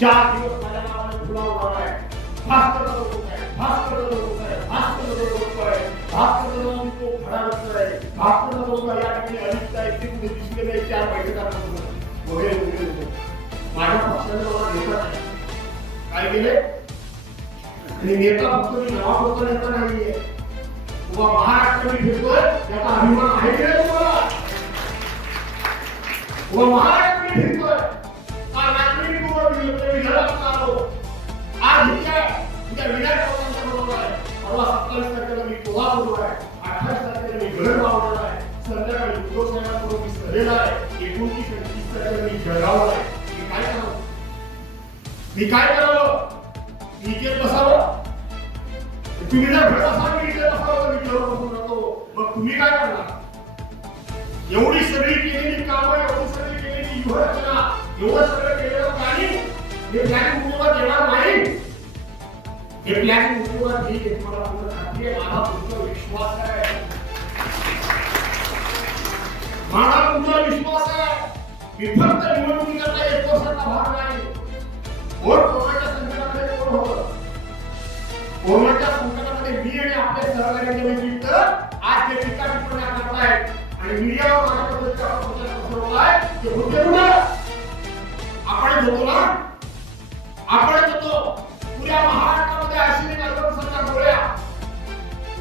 4 दिवस माझ्या नावाने फुला उडवलाय. भास्कर होतोय, भास्कर होतोय, भास्कर होतोय, भास्कर होतोय, तो खडा होतोय, भास्कर होतोय. या ठिकाणी अलिप्त आहे ते कुठे दिसले नाही. 4 बैठकांना वगैरे वगैरे माझ्या पक्षाने मला नेता नाही काय केले. आणि नेता फक्त मी नावापुरता नेता नाहीये. उभा महाराष्ट्र मी फिरतोय याचा अभिमान आहे की नाही तुम्हाला. उभा महाराष्ट्र मी फिरतोय का रात्री मी तुम्हाला विधानात आलो. आज इथे विनायक बरोबर आहे. परवा 27 तारखेला मी कोल्हापूर आहे. 28 तारखेला मी घर लावणार आहे. संध्याकाळी उद्धव साहेबांबरोबर मी सहलेला आहे. 29 आणि 30 तारखेला मी जळगावला आहे. मी काय करावं. मी इथे बसावं. तुम्ही जर घरात असाल मी इथे बसावं मी घरात बसून राहतो. मग तुम्ही काय करणार. एवढी सगळी केलेली कामं, एवढी सगळी केलेली व्यूहरचना, एवढं सगळं केलेलं प्लॅनिंग, हे प्लॅनिंग उद्योगात येणार नाही. हे प्लॅनिंग उद्योगात येईल मला पूर्ण खात्री आहे. माझा तुमचा विश्वास आहे. माझा तुमचा विश्वास आहे. मी फक्त निवडणुकीचा 1 वर्षाचा भाग नाही. कोरोनाच्या संकटामध्ये कोण होतं. कोरोनाच्या संकटामध्ये मी आणि आपले सहकार्यांच्या व्यतिरिक्त आज जे टीका टिप्पण्या करतायत आणि मीडियावर माझ्या पद्धतीचा प्रचार पसरवलाय ते होते कुठे. आपणच होतो ना. आपणच होतो. पुऱ्या महाराष्ट्रामध्ये अशी कर्मचाऱ्यांच्या गोळ्या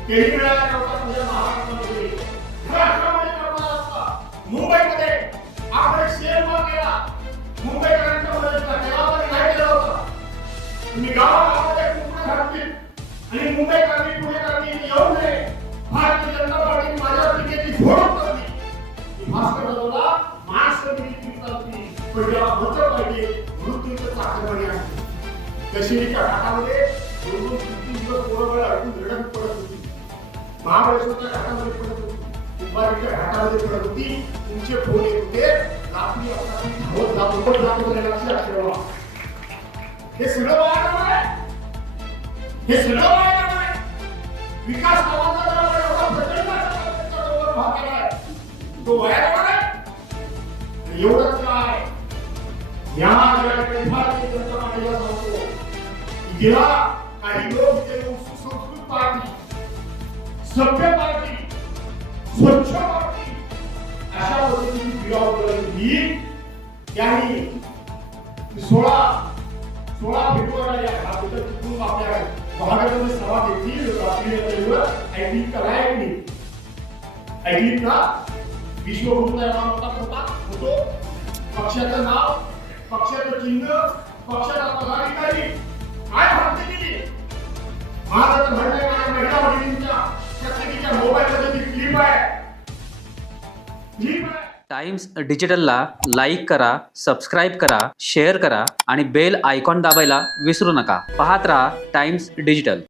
केली मिळाल्या नव्हत्या. पुऱ्या महाराष्ट्रामध्ये महाराष्ट्रामध्ये करणार असता. मुंबईमध्ये आपण शेअर मार्क केला. मुंबईकरांच्या मदतीला तेव्हा पण नाही केलं होतं. तुम्ही गावागावामध्ये कुंपण घातली आणि मुंबईकरांनी पुणेकरांनी येऊ नये. भारतीय जनता पार्टीने माझ्यावर टीकेची झोड टाकली. भास्कर जाधवला माणसं दिली चालती पण त्याला बचत पाहिजे म्हणून तुमचं चाकरमानी आहे. दशिणीच्या घाटामध्ये 2-3 दिवस पोरं अडकून रडत पडत होती. महाबळेश्वरच्या घाटामध्ये पडत होती. कुंभारीच्या घाटामध्ये पडत होती. तुमचे फोन येत होते. रात्री अपरात्री धावत जातो लक्षात ठेवा. हे सगळं वाया आहे. हे सगळं वाया आहे. विकास कामांचा जर आपण एवढा प्रचंड भाग केलाय तो वाया आहे. एवढंच काय या भारतीय जनता पार्टीला सांगतो की गेला काही लोक ते सुसंस्कृत पार्टी, सभ्य पार्टी, स्वच्छ पार्टी अशा पद्धतीची बिराव केली. त्यांनी 16 फेब्रुवारीला या घाटावर तिथून आपल्या भागामध्ये सभा घेतली. रात्रीला ऐकली का विश्वगुरूचा नाव होतो. पक्षाचं नाव, पक्षाचं चिन्ह, पक्षाचा पदाधिकारी काय भक्ती केली. माझं म्हणणं आहे माझ्या महिला भगिनींच्या प्रत्येकीच्या मोबाईलमध्ये ती क्लिप आहे. टाइम्स डिजिटलला लाईक करा, सबस्क्राईब करा, शेअर करा आणि बेल आयकॉन दाबायला विसरू नका. पाहत रहा टाइम्स डिजिटल.